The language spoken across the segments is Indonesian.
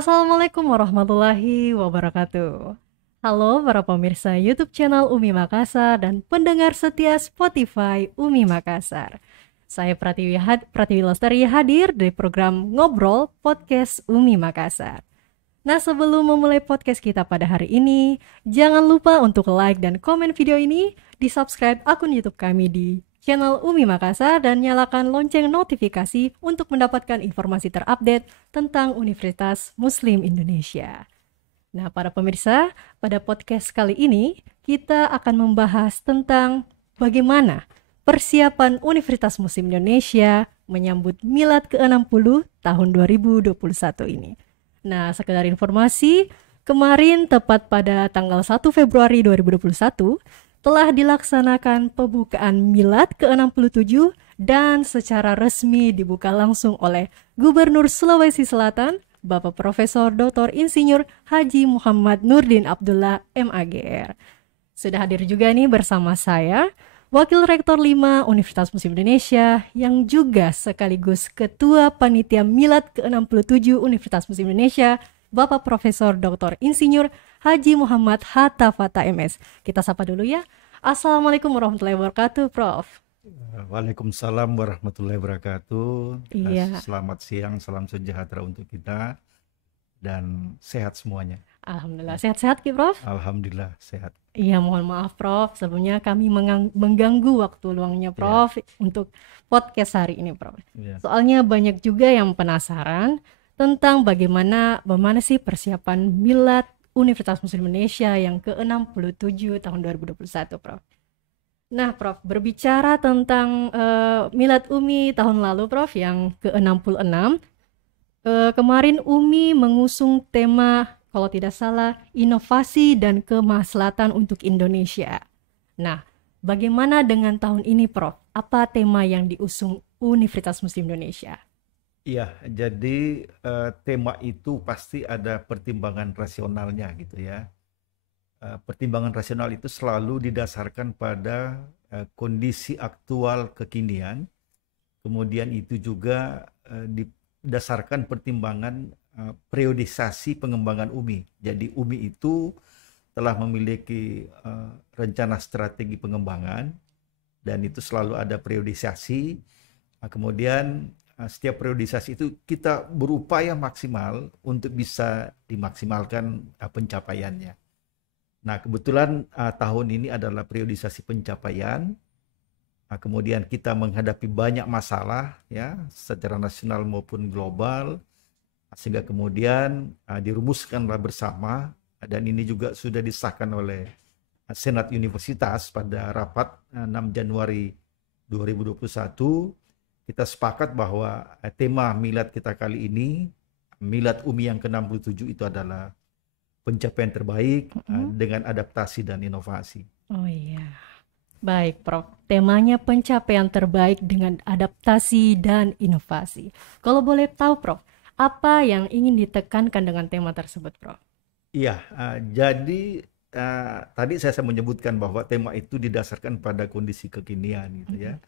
Assalamualaikum warahmatullahi wabarakatuh. Halo para pemirsa YouTube channel Umi Makassar dan pendengar setia Spotify Umi Makassar. Saya Pratiwi Lestari hadir di program Ngobrol Podcast Umi Makassar. Nah, sebelum memulai podcast kita pada hari ini, jangan lupa untuk like dan komen video ini, di-subscribe akun YouTube kami di channel Umi Makassar dan nyalakan lonceng notifikasi untuk mendapatkan informasi terupdate tentang Universitas Muslim Indonesia. Nah, para pemirsa, pada podcast kali ini kita akan membahas tentang bagaimana persiapan Universitas Muslim Indonesia menyambut Milad ke-60 tahun 2021 ini. Nah, sekedar informasi, kemarin tepat pada tanggal 1 Februari 2021 telah dilaksanakan pembukaan Milad ke-67 dan secara resmi dibuka langsung oleh Gubernur Sulawesi Selatan, Bapak Profesor Dr. Insinyur Haji Muhammad Nurdin Abdullah MAGR. Sudah hadir juga nih bersama saya, Wakil Rektor 5 Universitas Muslim Indonesia yang juga sekaligus Ketua Panitia Milad ke-67 Universitas Muslim Indonesia, Bapak Profesor Dr. Insinyur Haji Muhammad Hatta Fatta MS. Kita sapa dulu ya. Assalamualaikum warahmatullahi wabarakatuh, Prof. Waalaikumsalam warahmatullahi wabarakatuh. Iya. Selamat siang, salam sejahtera untuk kita dan sehat semuanya. Alhamdulillah, sehat-sehat Ki, Prof? Alhamdulillah sehat. Iya, mohon maaf Prof. Sebelumnya kami mengganggu waktu luangnya Prof untuk podcast hari ini, Prof. Soalnya banyak juga yang penasaran tentang bagaimana sih persiapan Milad Universitas Muslim Indonesia yang ke-67 tahun 2021, Prof. Nah, Prof, berbicara tentang Milad UMI tahun lalu, Prof, yang ke-66, kemarin UMI mengusung tema, kalau tidak salah, inovasi dan kemaslahatan untuk Indonesia. Nah, bagaimana dengan tahun ini, Prof? Apa tema yang diusung Universitas Muslim Indonesia? Iya, jadi tema itu pasti ada pertimbangan rasionalnya gitu ya. Pertimbangan rasional itu selalu didasarkan pada kondisi aktual kekinian, kemudian itu juga didasarkan pertimbangan periodisasi pengembangan UMI. Jadi UMI itu telah memiliki rencana strategi pengembangan dan itu selalu ada periodisasi. Kemudian setiap periodisasi itu kita berupaya maksimal untuk bisa dimaksimalkan pencapaiannya. Nah, kebetulan tahun ini adalah periodisasi pencapaian. Kemudian kita menghadapi banyak masalah ya, secara nasional maupun global, sehingga kemudian dirumuskanlah bersama, dan ini juga sudah disahkan oleh Senat Universitas pada rapat 6 Januari 2021. Kita sepakat bahwa tema Milad kita kali ini, Milad UMI yang ke-67 itu adalah pencapaian terbaik dengan adaptasi dan inovasi. Oh iya. Baik, Prof. Temanya pencapaian terbaik dengan adaptasi dan inovasi. Kalau boleh tahu, Prof, apa yang ingin ditekankan dengan tema tersebut, Prof? Iya, jadi tadi saya menyebutkan bahwa tema itu didasarkan pada kondisi kekinian gitu ya.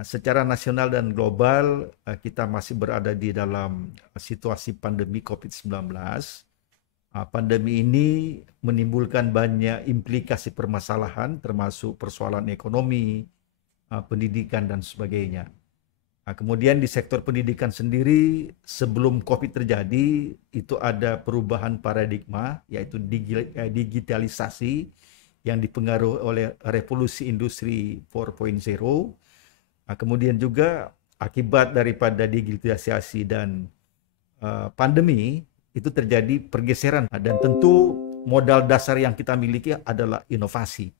Secara nasional dan global kita masih berada di dalam situasi pandemi COVID-19. Pandemi ini menimbulkan banyak implikasi permasalahan termasuk persoalan ekonomi, pendidikan dan sebagainya. Kemudian di sektor pendidikan sendiri sebelum COVID terjadi itu ada perubahan paradigma yaitu digitalisasi yang dipengaruhi oleh revolusi industri 4.0. Kemudian juga akibat daripada digitalisasi dan pandemi itu terjadi pergeseran dan tentu modal dasar yang kita miliki adalah inovasi.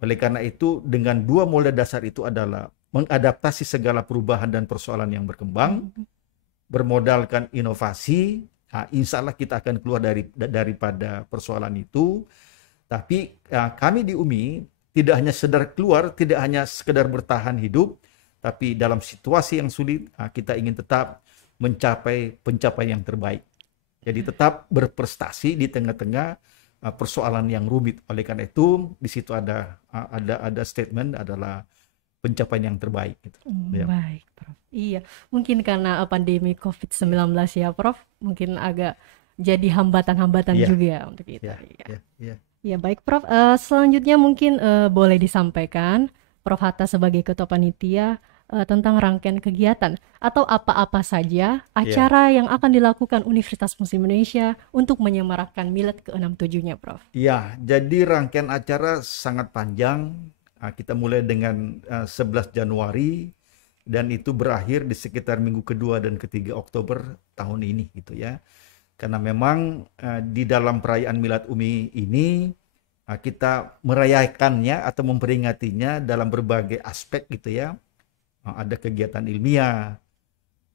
Oleh karena itu dengan dua modal dasar itu adalah mengadaptasi segala perubahan dan persoalan yang berkembang, bermodalkan inovasi, insya Allah kita akan keluar daripada persoalan itu. Tapi kami di UMI tidak hanya sekedar keluar, tidak hanya sekedar bertahan hidup, tapi dalam situasi yang sulit kita ingin tetap mencapai pencapaian yang terbaik. Jadi tetap berprestasi di tengah-tengah persoalan yang rumit. Oleh karena itu di situ ada statement adalah pencapaian yang terbaik gitu. Ya. Baik, Prof. Iya, mungkin karena pandemi COVID-19 ya, Prof. Mungkin agak jadi hambatan-hambatan Iya, juga untuk itu. iya, Iya. iya, iya. Ya, baik, Prof. Selanjutnya mungkin boleh disampaikan, Prof. Hatta sebagai Ketua Panitia tentang rangkaian kegiatan atau apa-apa saja Iya. acara yang akan dilakukan Universitas Muslim Indonesia untuk menyemarakan Milad ke-67-nya, Prof. Ya, jadi rangkaian acara sangat panjang. Kita mulai dengan 11 Januari dan itu berakhir di sekitar minggu kedua dan ketiga Oktober tahun ini gitu ya. Karena memang di dalam perayaan Milad Umi ini kita merayakannya atau memperingatinya dalam berbagai aspek gitu ya. Ada kegiatan ilmiah,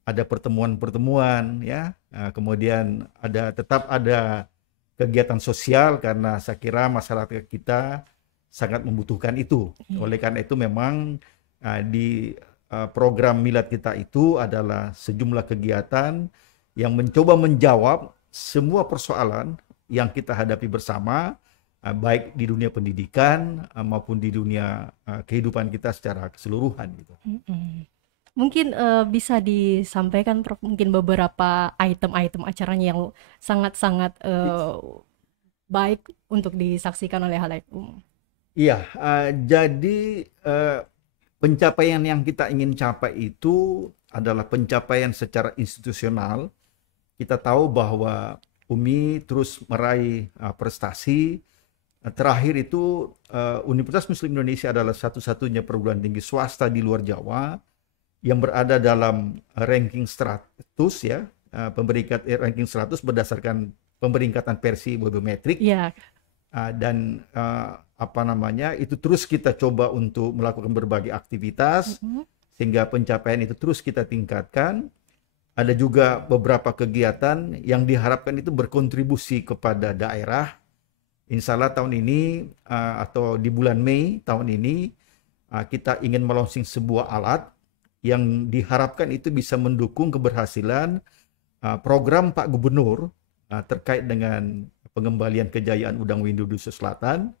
ada pertemuan-pertemuan ya, kemudian tetap ada kegiatan sosial karena saya kira masyarakat kita sangat membutuhkan itu. Oleh karena itu memang di program Milad kita itu adalah sejumlah kegiatan yang mencoba menjawab semua persoalan yang kita hadapi bersama, baik di dunia pendidikan maupun di dunia kehidupan kita secara keseluruhan gitu. Mungkin bisa disampaikan, Prof, mungkin beberapa item-item acaranya yang sangat-sangat baik untuk disaksikan oleh halayak umum. Iya, jadi pencapaian yang kita ingin capai itu adalah pencapaian secara institusional. Kita tahu bahwa UMI terus meraih prestasi. Terakhir itu Universitas Muslim Indonesia adalah satu-satunya perguruan tinggi swasta di luar Jawa yang berada dalam ranking 100 ya, pemeringkat ranking 100 berdasarkan pemeringkatan versi Webometrik. Ya. Dan itu terus kita coba untuk melakukan berbagai aktivitas sehingga pencapaian itu terus kita tingkatkan. Ada juga beberapa kegiatan yang diharapkan itu berkontribusi kepada daerah. Insya Allah tahun ini atau di bulan Mei tahun ini kita ingin melaunching sebuah alat yang diharapkan itu bisa mendukung keberhasilan program Pak Gubernur terkait dengan pengembalian kejayaan Udang Windu Dusun Selatan.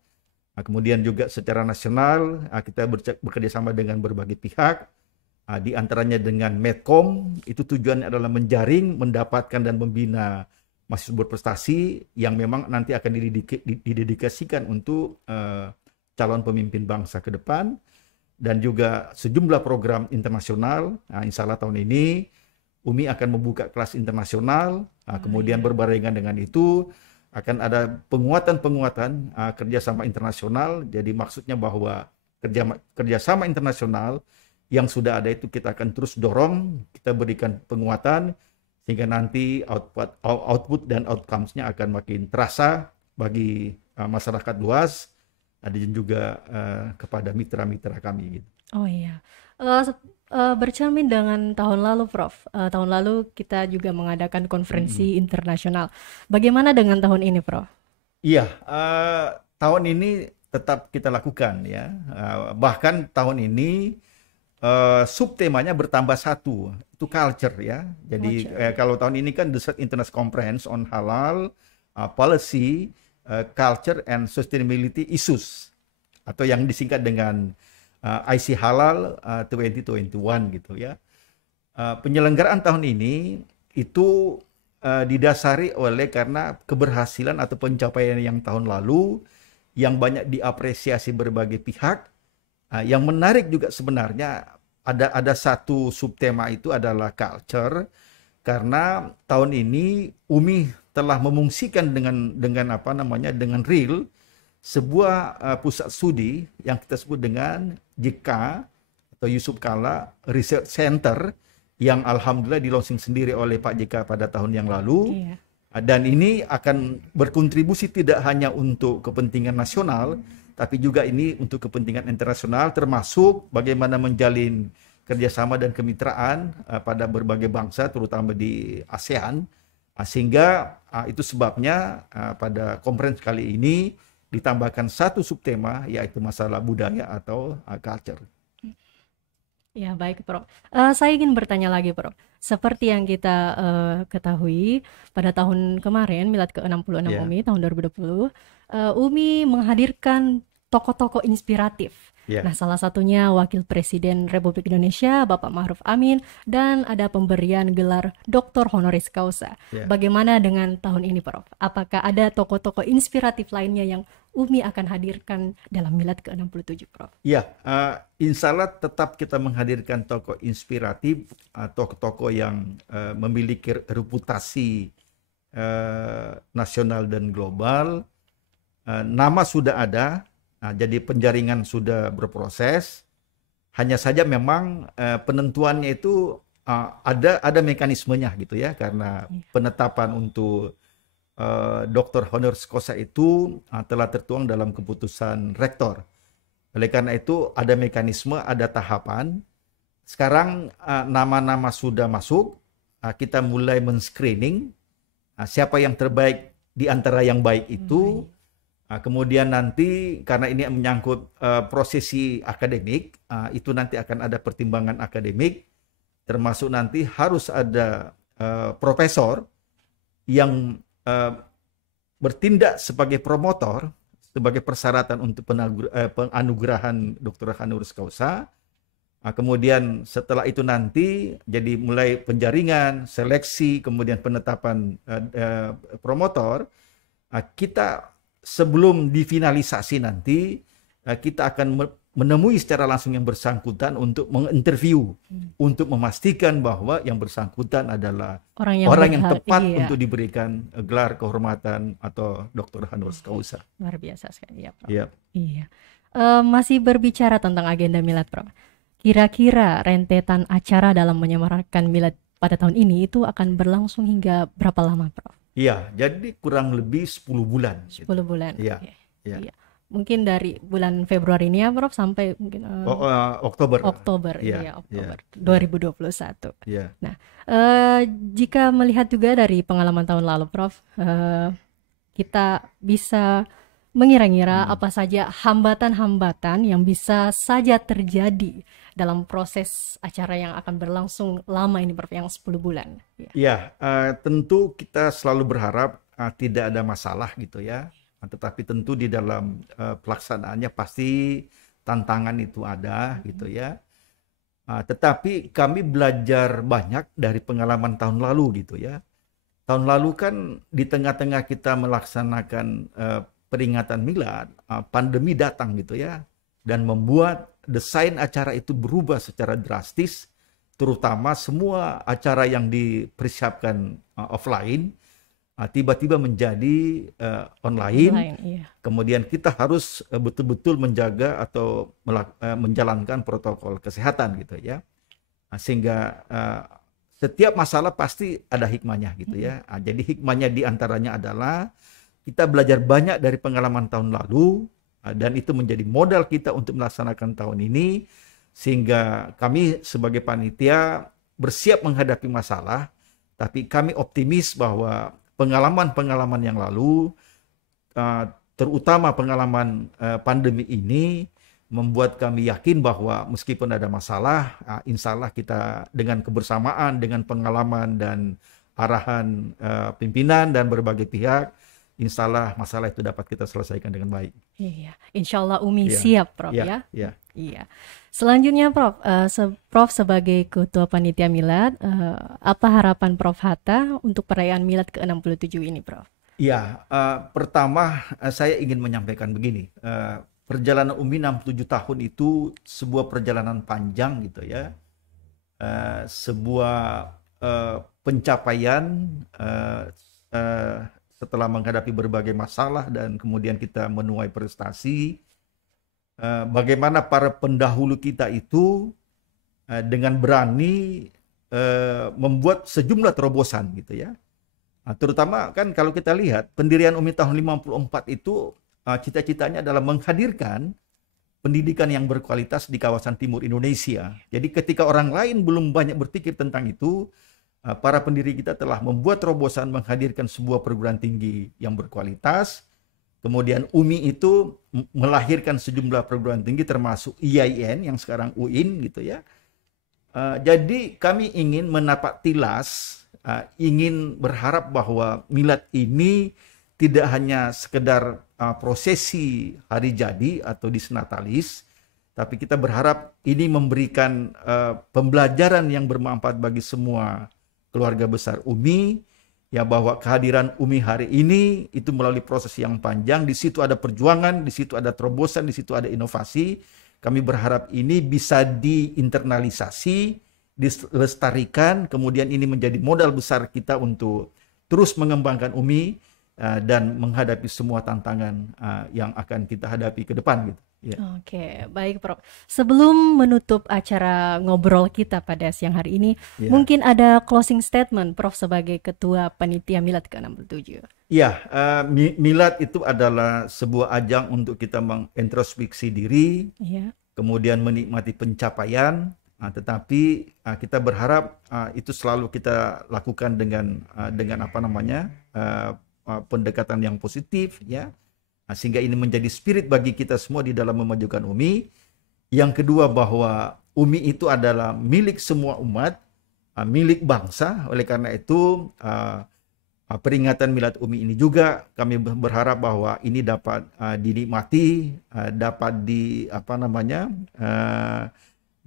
Kemudian juga secara nasional kita bekerjasama dengan berbagai pihak, di antaranya dengan Medcom. Itu tujuannya adalah menjaring, mendapatkan dan membina mahasiswa berprestasi yang memang nanti akan didedikasikan untuk calon pemimpin bangsa ke depan. Dan juga sejumlah program internasional. Insya Allah tahun ini UMI akan membuka kelas internasional. Kemudian berbarengan dengan itu akan ada penguatan-penguatan kerjasama internasional. Jadi maksudnya bahwa kerjasama internasional yang sudah ada itu kita akan terus dorong, kita berikan penguatan sehingga nanti output dan outcomes-nya akan makin terasa bagi masyarakat luas. Ada juga kepada mitra-mitra kami gitu. Oh iya, bercermin dengan tahun lalu, Prof. Tahun lalu kita juga mengadakan konferensi internasional. Bagaimana dengan tahun ini, Prof? Iya, tahun ini tetap kita lakukan ya. Bahkan tahun ini subtemanya bertambah satu, itu culture ya. Jadi kalau tahun ini kan The International Conference on Halal Policy, Culture and Sustainability Issues, atau yang disingkat dengan IC Halal 2021 gitu ya. Penyelenggaraan tahun ini itu didasari oleh karena keberhasilan atau pencapaian yang tahun lalu yang banyak diapresiasi berbagai pihak. Yang menarik juga sebenarnya ada satu subtema itu adalah culture, karena tahun ini UMI telah memungsikan dengan real sebuah pusat studi yang kita sebut dengan JK atau Yusuf Kala Research Center yang alhamdulillah di-launching sendiri oleh Pak JK pada tahun yang lalu. Dan ini akan berkontribusi tidak hanya untuk kepentingan nasional, tapi juga ini untuk kepentingan internasional, termasuk bagaimana menjalin kerjasama dan kemitraan pada berbagai bangsa, terutama di ASEAN. Sehingga itu sebabnya pada konferensi kali ini ditambahkan satu subtema, yaitu masalah budaya atau culture. Ya, baik, Prof. Saya ingin bertanya lagi, Prof. Seperti yang kita ketahui, pada tahun kemarin, Milad ke-66 UMI, tahun 2020, UMI menghadirkan tokoh-tokoh inspiratif Ya. Nah, salah satunya Wakil Presiden Republik Indonesia, Bapak Ma'ruf Amin, dan ada pemberian gelar Doktor Honoris Causa. Ya. Bagaimana dengan tahun ini, Prof? Apakah ada tokoh-tokoh inspiratif lainnya yang UMI akan hadirkan dalam Milad ke-67, Prof? Ya, insya Allah tetap kita menghadirkan tokoh inspiratif, tokoh-tokoh yang memiliki reputasi nasional dan global. Nama sudah ada, jadi penjaringan sudah berproses. Hanya saja memang penentuannya itu ada mekanismenya gitu ya, karena penetapan untuk Dr. Honoris Causa itu telah tertuang dalam keputusan rektor. Oleh karena itu ada mekanisme, ada tahapan. Sekarang nama-nama sudah masuk, kita mulai men-screening siapa yang terbaik di antara yang baik itu. Kemudian nanti karena ini menyangkut prosesi akademik, itu nanti akan ada pertimbangan akademik, termasuk nanti harus ada profesor yang bertindak sebagai promotor, sebagai persyaratan untuk penganugerahan Dr. Honoris Causa. Kemudian setelah itu nanti jadi mulai penjaringan, seleksi, kemudian penetapan promotor. Kita sebelum difinalisasi nanti kita akan menemui secara langsung yang bersangkutan untuk menginterview, untuk memastikan bahwa yang bersangkutan adalah orang yang tepat untuk diberikan gelar kehormatan atau Dr. Honoris Causa. Luar biasa sekali ya, Prof. Iya. Iya. Masih berbicara tentang agenda Milad, Prof. Kira-kira rentetan acara dalam menyemarakan Milad pada tahun ini itu akan berlangsung hingga berapa lama, Prof? Iya, jadi kurang lebih 10 bulan. 10 bulan. Iya. Okay. Iya. Mungkin dari bulan Februari ini ya, Prof, sampai mungkin Oktober. Oktober, Iya, Oktober iya. 2021. Iya. Nah, jika melihat juga dari pengalaman tahun lalu, Prof, kita bisa mengira-ngira apa saja hambatan-hambatan yang bisa saja terjadi dalam proses acara yang akan berlangsung lama ini, Prof, yang 10 bulan. Ya, tentu kita selalu berharap tidak ada masalah gitu ya. Tetapi tentu di dalam pelaksanaannya pasti tantangan itu ada gitu ya. Tetapi kami belajar banyak dari pengalaman tahun lalu gitu ya. Tahun lalu kan di tengah-tengah kita melaksanakan peringatan Milad, pandemi datang gitu ya, dan membuat desain acara itu berubah secara drastis, terutama semua acara yang dipersiapkan offline tiba-tiba menjadi online. Iya. Kemudian kita harus betul-betul menjaga atau menjalankan protokol kesehatan gitu ya, sehingga setiap masalah pasti ada hikmahnya gitu ya. Jadi hikmahnya diantaranya adalah kita belajar banyak dari pengalaman tahun lalu, dan itu menjadi modal kita untuk melaksanakan tahun ini, sehingga kami sebagai panitia bersiap menghadapi masalah, tapi kami optimis bahwa pengalaman-pengalaman yang lalu, terutama pengalaman pandemi ini, membuat kami yakin bahwa meskipun ada masalah, insya Allah kita dengan kebersamaan, dengan pengalaman dan arahan pimpinan dan berbagai pihak, insya Allah masalah itu dapat kita selesaikan dengan baik. Iya, insya Allah UMI siap, Prof ya. Iya. Selanjutnya, Prof, Prof sebagai Ketua Panitia Milad, apa harapan Prof Hatta untuk perayaan Milad ke-67 ini, Prof? Iya, pertama saya ingin menyampaikan begini, perjalanan UMI 67 tahun itu sebuah perjalanan panjang gitu ya, sebuah pencapaian setelah menghadapi berbagai masalah dan kemudian kita menuai prestasi. Bagaimana para pendahulu kita itu dengan berani membuat sejumlah terobosan gitu ya. Terutama kan kalau kita lihat pendirian UMI tahun 54 itu cita-citanya adalah menghadirkan pendidikan yang berkualitas di kawasan timur Indonesia. Jadi ketika orang lain belum banyak berpikir tentang itu, para pendiri kita telah membuat terobosan menghadirkan sebuah perguruan tinggi yang berkualitas. Kemudian UMI itu melahirkan sejumlah perguruan tinggi termasuk IAIN yang sekarang UIN gitu ya. Jadi kami ingin menapak tilas, ingin berharap bahwa Milad ini tidak hanya sekedar prosesi hari jadi atau Dies Natalis, tapi kita berharap ini memberikan pembelajaran yang bermanfaat bagi semua keluarga besar UMI, ya, bahwa kehadiran UMI hari ini itu melalui proses yang panjang, di situ ada perjuangan, di situ ada terobosan, di situ ada inovasi. Kami berharap ini bisa diinternalisasi, dilestarikan, kemudian ini menjadi modal besar kita untuk terus mengembangkan UMI dan menghadapi semua tantangan yang akan kita hadapi ke depan gitu. Ya. Oke, baik Prof. Sebelum menutup acara ngobrol kita pada siang hari ini, mungkin ada closing statement Prof sebagai Ketua Panitia Milad ke-67. Ya, Milad itu adalah sebuah ajang untuk kita mengintrospeksi diri, kemudian menikmati pencapaian, tetapi kita berharap itu selalu kita lakukan dengan apa namanya, pendekatan yang positif, ya. Sehingga ini menjadi spirit bagi kita semua di dalam memajukan UMI. Yang kedua, bahwa UMI itu adalah milik semua umat, milik bangsa. Oleh karena itu, peringatan Milad UMI ini juga kami berharap bahwa ini dapat dinikmati, dapat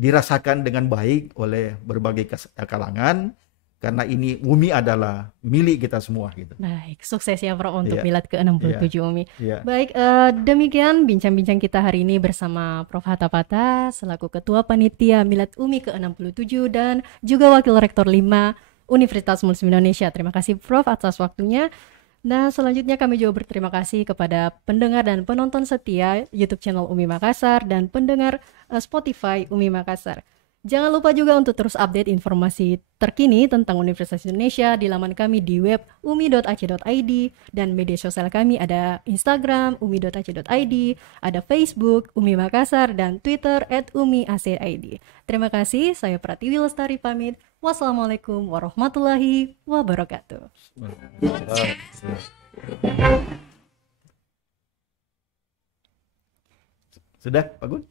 dirasakan dengan baik oleh berbagai kalangan. Karena ini UMI adalah milik kita semua gitu. Baik, sukses ya Prof untuk Milad ke-67 UMI. Yeah. Baik, demikian bincang-bincang kita hari ini bersama Prof Hatta Patha selaku Ketua Panitia Milad UMI ke-67 dan juga Wakil Rektor 5 Universitas Muslim Indonesia. Terima kasih Prof atas waktunya. Dan selanjutnya kami juga berterima kasih kepada pendengar dan penonton setia YouTube channel UMI Makassar dan pendengar Spotify UMI Makassar. Jangan lupa juga untuk terus update informasi terkini tentang Universitas Indonesia di laman kami di web umi.ac.id dan media sosial kami ada Instagram umi.ac.id, ada Facebook Umi Makassar dan Twitter @umi.ac.id. Terima kasih, saya Pratiwi Lestari pamit. Wassalamualaikum warahmatullahi wabarakatuh. Sudah, Pak Gun?